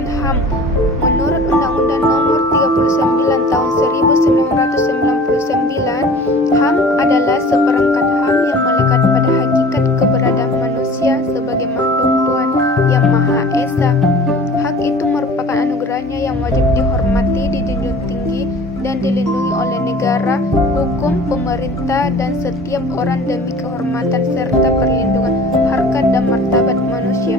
pengertian HAM. Menurut Undang-Undang Nomor 39 Tahun 1999, HAM adalah seperangkat HAM yang melekat pada hakikat keberadaan manusia sebagai makhluk Tuhan yang Maha Esa. Hak itu merupakan anugerahnya yang wajib dihormati, dijunjung tinggi, dan dilindungi oleh negara, hukum, pemerintah, dan setiap orang demi kehormatan serta perlindungan harkat dan martabat manusia.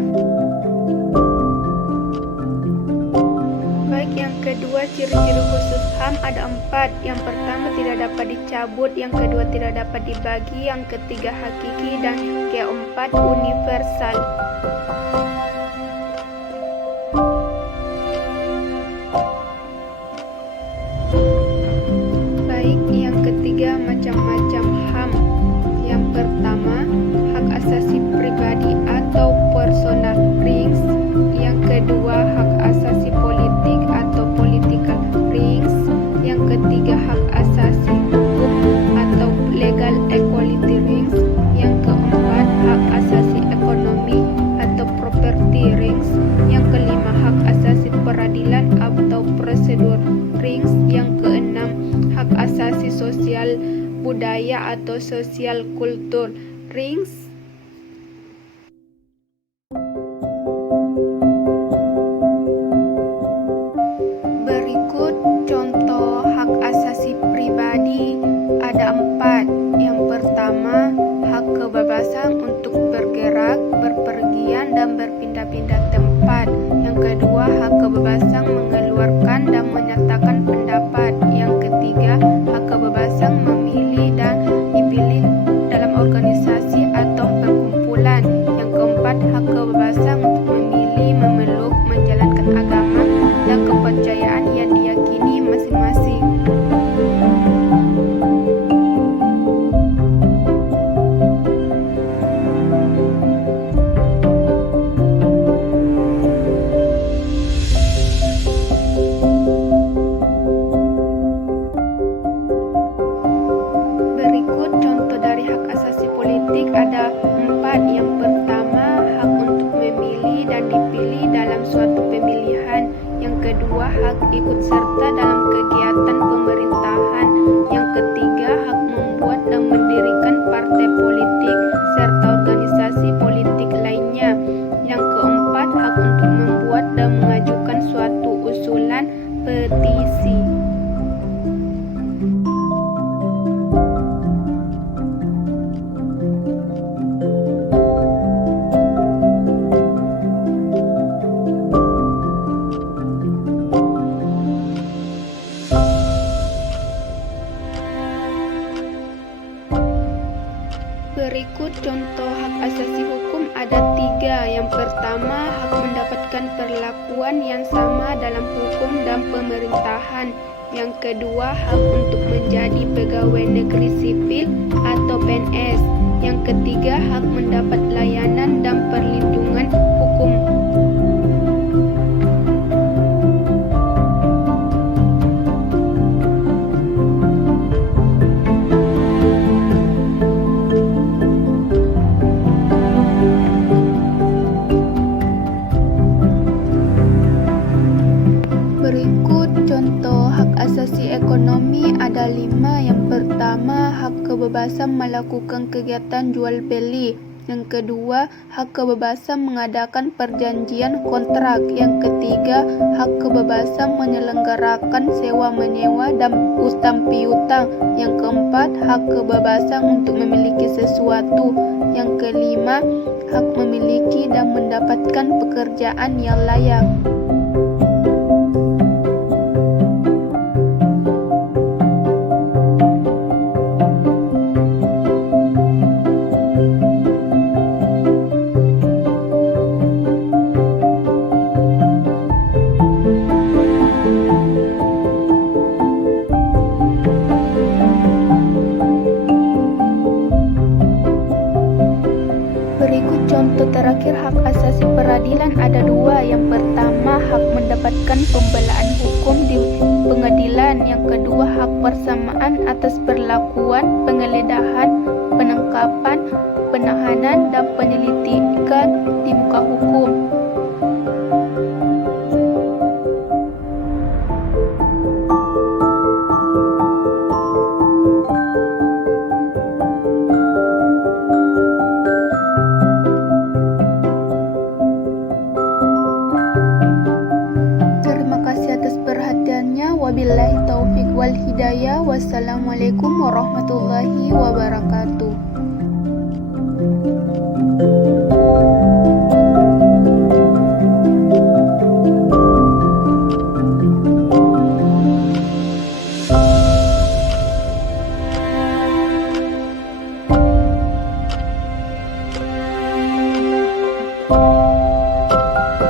Baik, yang kedua, ciri-ciri khusus HAM ada 4. Yang pertama, tidak dapat dicabut. Yang kedua, tidak dapat dibagi. Yang ketiga, hakiki. Dan keempat, universal. Baik, yang ketiga, macam-macam HAM. Yang pertama, hak asasi pribadi atau personal rights. Yang kedua, hak asasi politik atau political rights. Yang ketiga, hak asasi hukum atau legal equality rights. Yang keempat, hak asasi ekonomi atau property rights. Yang kelima, hak asasi peradilan atau prosedur rights. Yang keenam, hak asasi sosial budaya atau sosial kultur rights. Berikut contoh hak asasi pribadi ada 4. Yang pertama, hak kebebasan untuk bergerak, berpergian, dan berpindah-pindah tempat. Yang kedua, hak kebebasan mengeluarkan dan menyatakan pendapat. Yang ketiga, hak kebebasan memilih dan dipilih dalam organisasi atau perkumpulan. Yang keempat, hak kebebasan untuk memilih, memeluk, menjalankan agama dan kepercayaan yang diyakini masing-masing. Berikut contoh dari hak asasi politik ada 4. Yang pertama, hak untuk memilih dan dipilih dalam suatu pemilihan. Yang kedua, hak ikut serta dalam kegiatan pemerintahan. Yang ketiga, hak membuat dan mendirikan partai politik serta organisasi politik lainnya. Yang keempat, hak untuk membuat dan mengajukan suatu usulan petisi. Berikut contoh hak asasi hukum ada 3. Yang pertama, hak mendapatkan perlakuan yang sama dalam hukum dan pemerintahan. Yang kedua, hak untuk menjadi pegawai negeri sipil atau PNS. Yang ketiga, hak mendapat layanan dan perlindungan hukum. Berikut contoh hak asasi ekonomi ada 5. Yang pertama, hak kebebasan melakukan kegiatan jual beli. Yang kedua, hak kebebasan mengadakan perjanjian kontrak. Yang ketiga, hak kebebasan menyelenggarakan sewa menyewa dan utang piutang. Yang keempat, hak kebebasan untuk memiliki sesuatu. Yang kelima, hak memiliki dan mendapatkan pekerjaan yang layak. Berikut contoh terakhir hak asasi peradilan ada 2. Yang pertama, hak mendapatkan pembelaan hukum di pengadilan. Yang kedua, hak persamaan atas perlakuan, penggeledahan, penangkapan, penahanan, dan penyelidikan di muka hukum. saya. Wassalamualaikum warahmatullahi wabarakatuh.